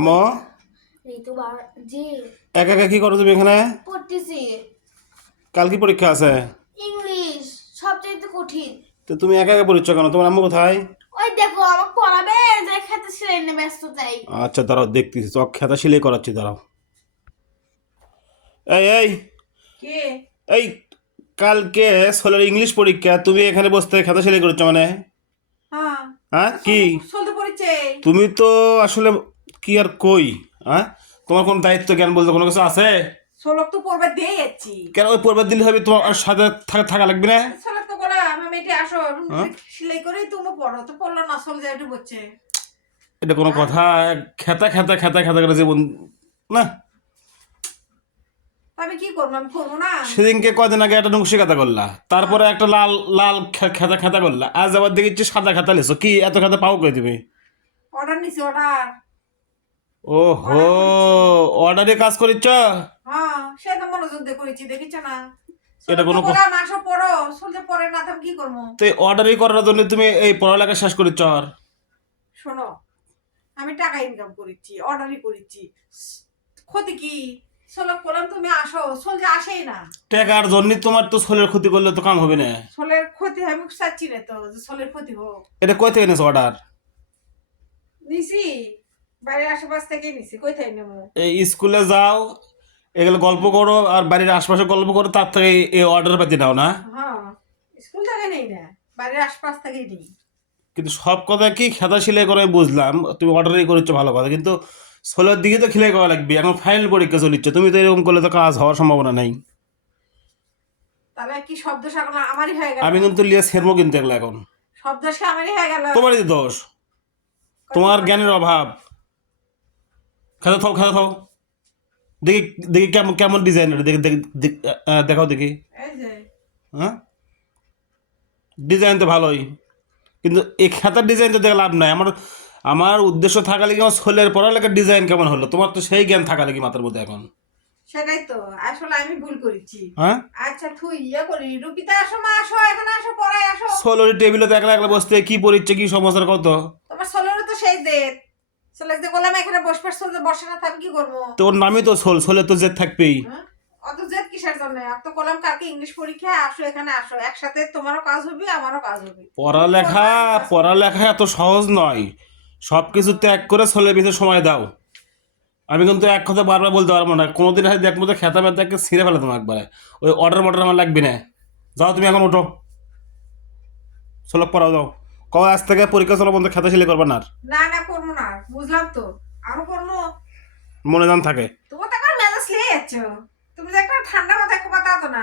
আম্মু ঋতুবার জি একা একা কি করো তুমি এখানে? পড়তেছি কাল কি পরীক্ষা আছে? ইংলিশ সবচেয়ে কঠিন। তো তুমি একা একা পড়ছো কেন? তোমার আম্মু কোথায়? ওই দেখো আমাকে পড়াবে যে খেতে সেরে নিয়ে ব্যস্ত তাই। আচ্ছা দাঁড়াও, দেখতেছি চক খেতা সিলাই করাচ্ছি, দাঁড়াও। এই এই কে? এই কালকে ছেলের ইংলিশ পরীক্ষা, তুমি এখানে বসতে খেতা সিলাই করছো মানে? হ্যাঁ হ্যাঁ কি চলতে পড়েছে। তুমি তো আসলে কি আর কই, হ্যাঁ তোমার কোনো দায়িত্ব জ্ঞান বলতে কোনো কিছু আছে? সোলক তো পড়বে দিয়ে যাচ্ছি। কেন ওই পড়বে দিলে হবে, তোমার সাথে থাকা লাগবে না? সোলক তো করা আমার মেয়েটি আসো হ্যাঁ? সেলাই করেই তুমি পড়ো, তো পড়লো না চলে যায় একটু বলছে। এটা কোনো কথা? খেতা খেতা খেতা খেতা করে জীবন না। আমি কি করবো, আমি করবো না। সেদিনকে কয়দিন আগে একটা নকশি খাতা করলা, তারপরে একটা লাল লাল খেতা খেতা করলা, আজ আবার দেখেছি সাদা খাতা লেছো। কি এত খাতা পাও কই তুমি? অর্ডার নিছি অর্ডার। ওহো, অর্ডারে কাজ করিচ্ছ? হ্যাঁ সে তো মনোযোগ দিয়ে করেছি, দেখিছ না? এটা কোনো মাসও পড়ো, চলতে পড়ে না তো আমি কি করবো? তো অর্ডারই করার জন্য তুমি এই পড়ালেখা শেষ করিচ্ছ? আর শোনো, আমি টাকা ইনকাম করেছি, অর্ডারই করেছি, ক্ষতি কি? সোলক করলাম তুমি আসো, সোলজে আসেই না। টাকার জন্য তোমার তো ছোলের ক্ষতি করলে তো কাম হবে না। সোলের ক্ষতি আমি চাচ্ছি না তো যে সোলের ক্ষতি হোক। এটা কই থেকে এনেছো অর্ডার? নিছি বাড়ির আশেপাশ থেকে নিছি, কোথায় নেবো? এই স্কুলে যাও, এগুলো গল্প করো আর বাড়ির আশপাশে গল্প করো, তার থেকে এই অর্ডার পাতি নাও না। হ্যাঁ স্কুল থেকে নেই না, বাড়ির আশপাশ থেকেই নেই। কিন্তু সব কথা কি খেতা সিলাই করে বুঝলাম, তুমি অর্ডারই করেছো ভালো কথা, কিন্তু ছোলের দিকে তো খিলাই করা লাগবে। এখন ফাইনাল পরীক্ষা চলিচ্ছে, তুমি তো এরকম করলে তো কাজ হওয়ার সম্ভাবনা নাই। তাহলে কি শব্দ সাগর আমারই হয়ে গেল? আমি কিন্তু লিয়ে সেরমো কিন্তু এগুলো এখন শব্দ সে আমারই হয়ে গেল। তোমারই তো দোষ, তোমার জ্ঞানের অভাব। খেতে থাও খেতে থাও, দেখি দেখি কেমন কেমন ডিজাইনের, দেখি দেখি দেখাও দেখি। এই যে হ্যাঁ ডিজাইন তো ভালোই, কিন্তু এই খাতার ডিজাইন তো দেখে লাভ নাই। আমার আমার উদ্দেশ্য থাকা লেগে আমার ছোলের পড়ালেখার ডিজাইন কেমন হলো, তোমার তো সেই জ্ঞান থাকা লেগে মাথার মধ্যে এখন। সেটাই তো আসলে আমি ভুল করেছি। হ্যাঁ আচ্ছা তুই ইয়ে করি, রুপিতা আসো, মা আসো, এখানে আসো, পড়ায় আসো। ছোলের টেবিলে তো একলা একলা বসতে কি পড়িচ্ছে কি সমস্যার কত। তোমার সোলেরও তো সেই দেখ, সোলের যে বললাম এখানে বসবে, সোলে বসে না, আমি কি করবো? তোর নামই তো ছোল, ছোলে তো জেদ থাকবেই। হ্যাঁ? অত জেদ কিসের জন্য? আর তো বললাম কালকে ইংলিশ পরীক্ষা, আসো এখানে আসো, একসাথে তোমারও কাজ হবে আমারও কাজ হবে। পড়ালেখা পড়ালেখা এত সহজ নয়, সব কিছু ত্যাগ করে ছোলের ভিতরে সময় দাও। আমি কিন্তু এক কথা বারবার বলতে পারবো না, কোনোদিন হয়তো দেখবো তো খেতা মেতাকে ছিঁড়ে ফেলে তোমার একবারে। ওই অর্ডার মর্ডার আমার লাগবে না, যাও তুমি এখন ওঠো, ছোলক পড়াও যাও। কবে আজ থেকে পরীক্ষা চলো বন্ধ, খেতা সিলাই করবে না আর। না না করবো না, বুঝলাম তো, আরো করবো। মনে জান থাকে। তোমার তো এখন মেজাজ লেগে যাচ্ছ, তুমি যে একটা ঠান্ডা মাথায় কথা তো না।